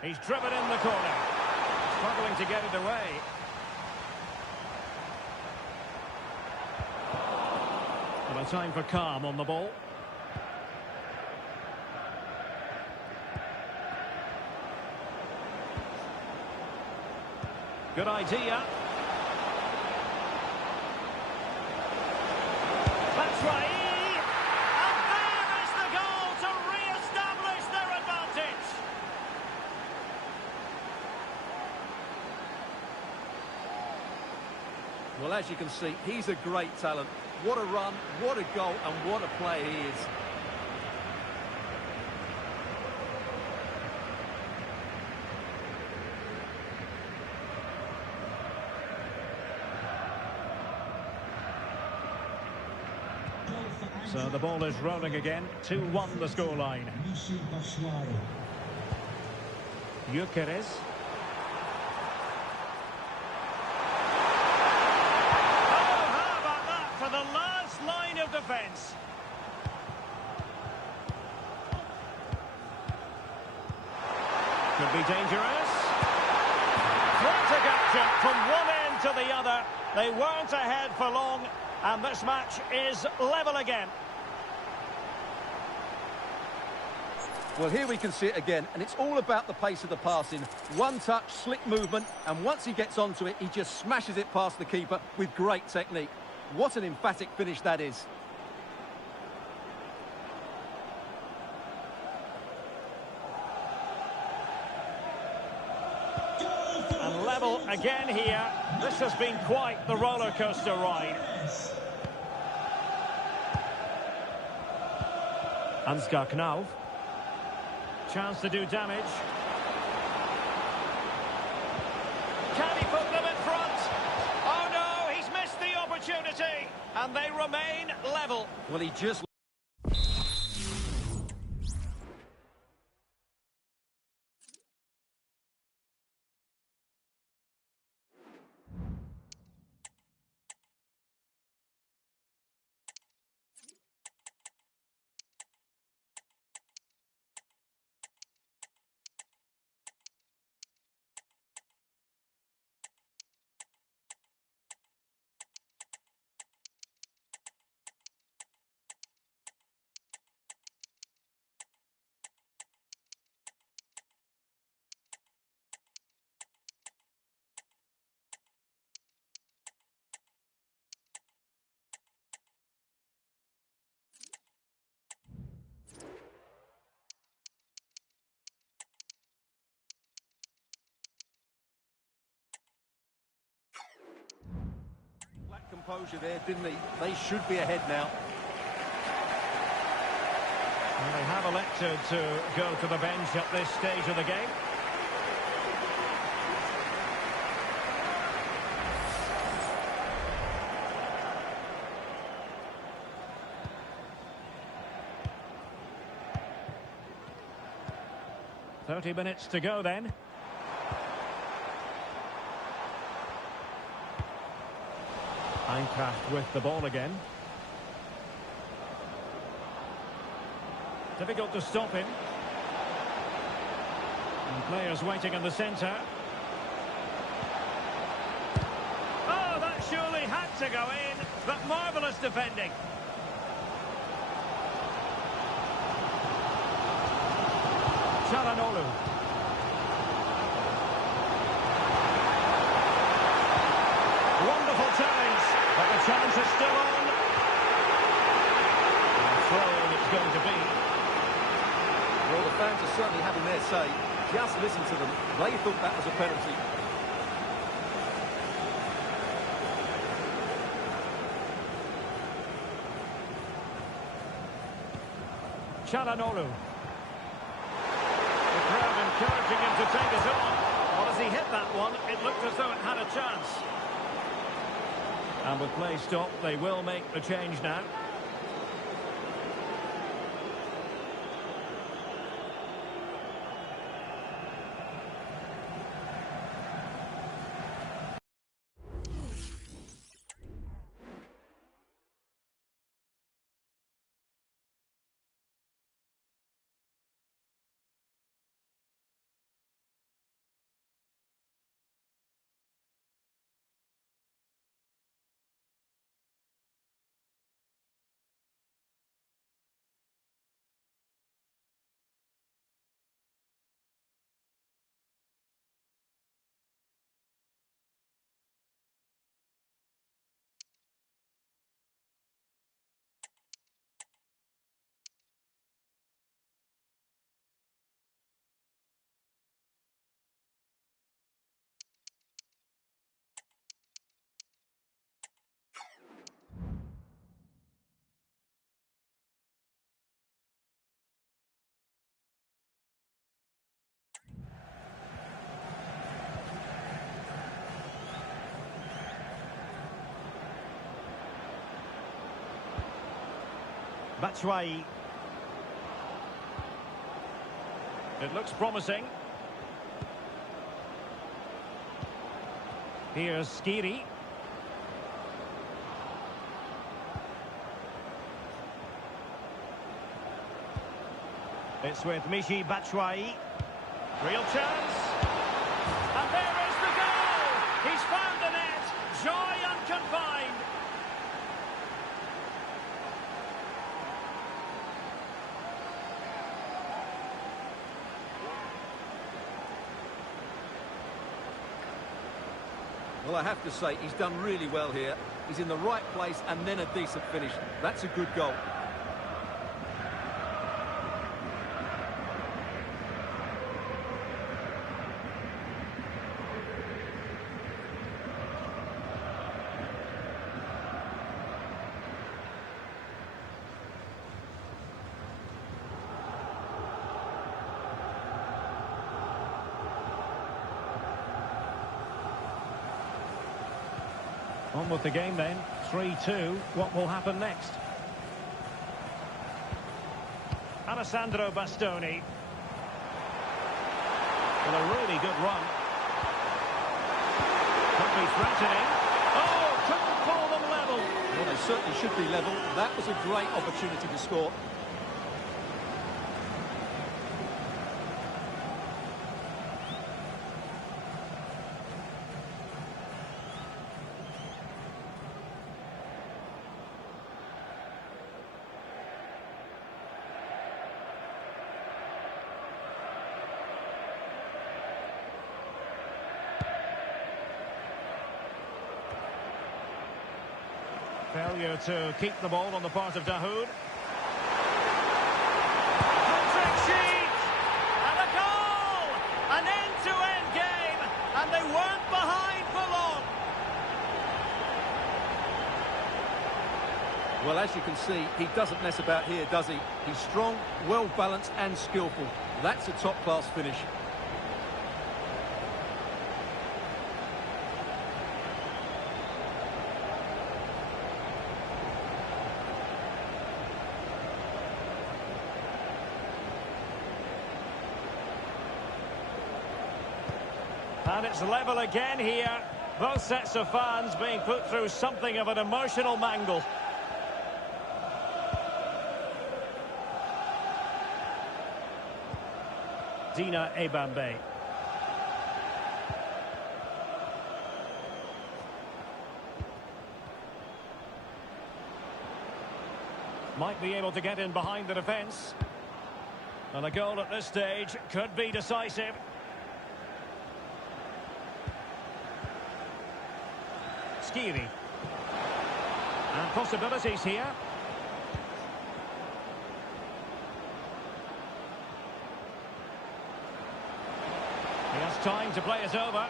He's driven in the corner. Struggling to get it away. Well, a time for calm on the ball. Good idea. That's right. And there is the goal to re-establish their advantage. Well, as you can see, he's a great talent. What a run, what a goal, and what a player he is. So the ball is rolling again. 2-1 the scoreline. Gyökeres. defence. Could be dangerous. Frantic action from one end to the other. They weren't ahead for long, and this match is level again. Well, here we can see it again, and it's all about the pace of the passing. One touch, slick movement, and once he gets onto it, he just smashes it past the keeper with great technique. What an emphatic finish that is. And level again here. This has been quite the roller coaster ride. Ansgar Knauf. Chance to do damage. Can he put them in front? Oh no, he's missed the opportunity. And they remain level. Well, he just... composure there, didn't he? They should be ahead now. And they have elected to go to the bench at this stage of the game. "30 minutes to go then. Eintracht with the ball again. Difficult to stop him. And players waiting in the centre. Oh, that surely had to go in, but marvellous defending. Çalhanoğlu. Wonderful challenge, but the chance is still on. And throw-in it's going to be. Well, the fans are certainly having their say. Just listen to them. They thought that was a penalty. Çalhanoğlu. The crowd encouraging him to take it on. Well, as he hit that one, it looked as though it had a chance. And with play stopped, they will make the change now. Batshuayi. It looks promising. Here's Skiri. It's with Michy Batshuayi. Real chance. And there is the goal! He's found the net. Joy unconfined. Well, I have to say, he's done really well here. He's in the right place and then a decent finish. That's a good goal. On with the game then, 3-2. What will happen next? Alessandro Bastoni. With a really good run. Could be threatening. Oh, couldn't pull them level. Well, they certainly should be level. That was a great opportunity to score. Failure to keep the ball on the part of Dahoud. Hat-trick sheet! And a goal! An end-to-end game! And they weren't behind for long! Well, as you can see, he doesn't mess about here, does he? He's strong, well-balanced and skillful. That's a top-class finish. And it's level again here. Both sets of fans being put through something of an emotional mangle. Dina Ebambe. Might be able to get in behind the defence. And a goal at this stage could be decisive. Skiri. And possibilities here. He has time to play it over.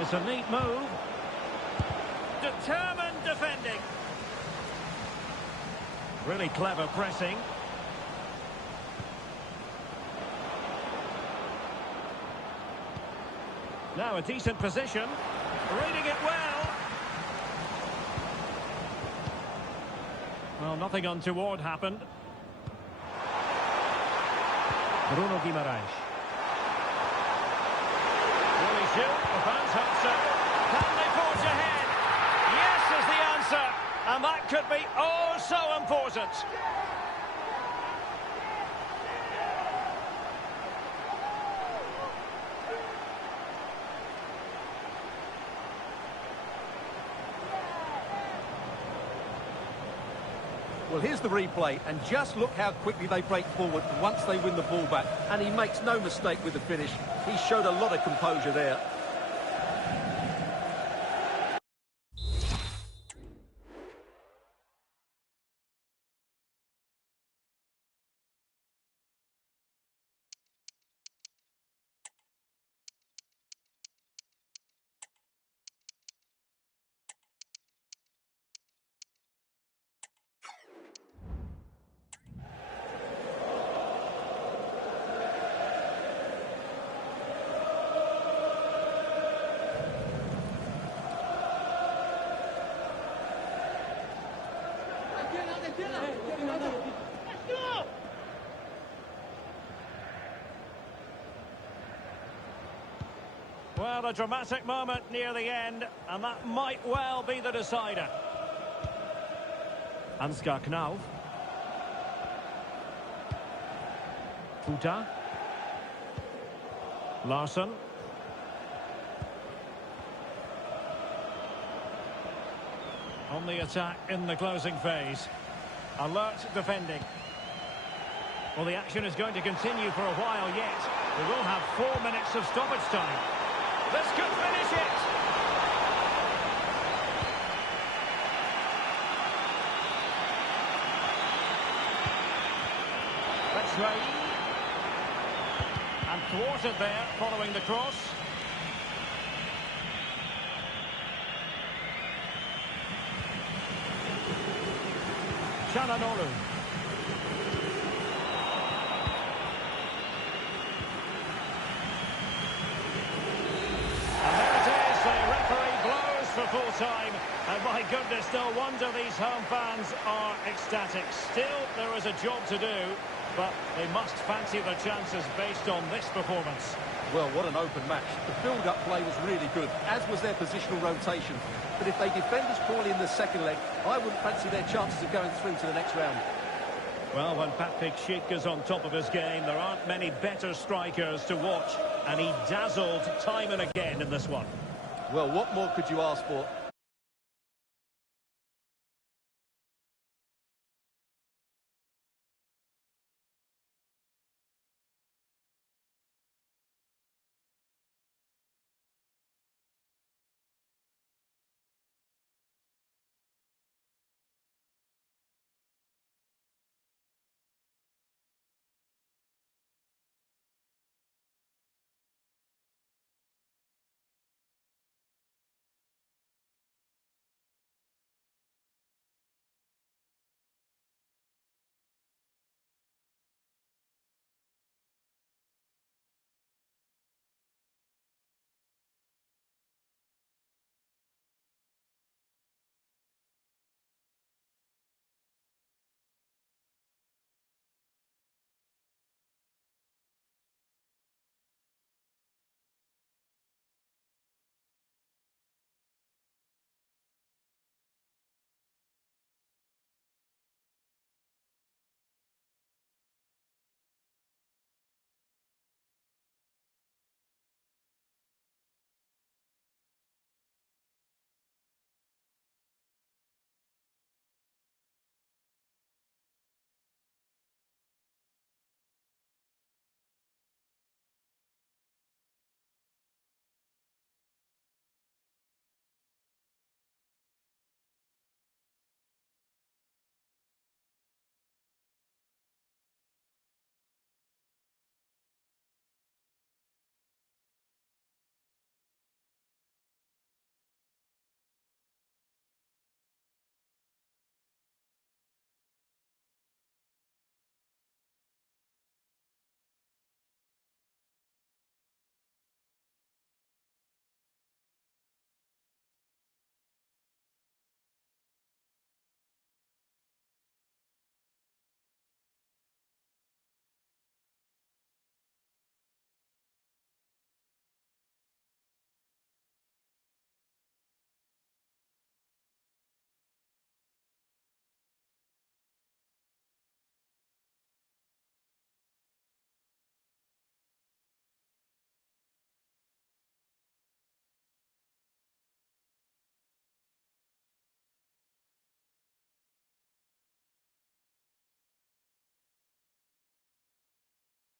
It's a neat move. Determined defending. Really clever pressing. Now a decent position. Reading it well. Well, nothing untoward happened. Bruno Guimaraes. Will he shoot? The fans hope so. Can they forge ahead? Yes is the answer. And that could be oh so important. Well, here's the replay, and just look how quickly they break forward once they win the ball back. And he makes no mistake with the finish. He showed a lot of composure there. Well, a dramatic moment near the end, and that might well be the decider. Ansgar Knauf. Futa. Larsson. On the attack in the closing phase. Alert defending. Well, the action is going to continue for a while yet. We will have 4 minutes of stoppage time. This could finish it! Batshuayi. And thwarted there following the cross. Chananolu. And there it is, the referee blows for full time. And my goodness, no wonder these home fans are ecstatic. Still, there is a job to do, but they must fancy their chances based on this performance. Well, what an open match. The build-up play was really good, as was their positional rotation. But if they defend as poorly in the second leg, I wouldn't fancy their chances of going through to the next round. Well, when Patrick Schick is on top of his game, there aren't many better strikers to watch. And he dazzled time and again in this one. Well, what more could you ask for?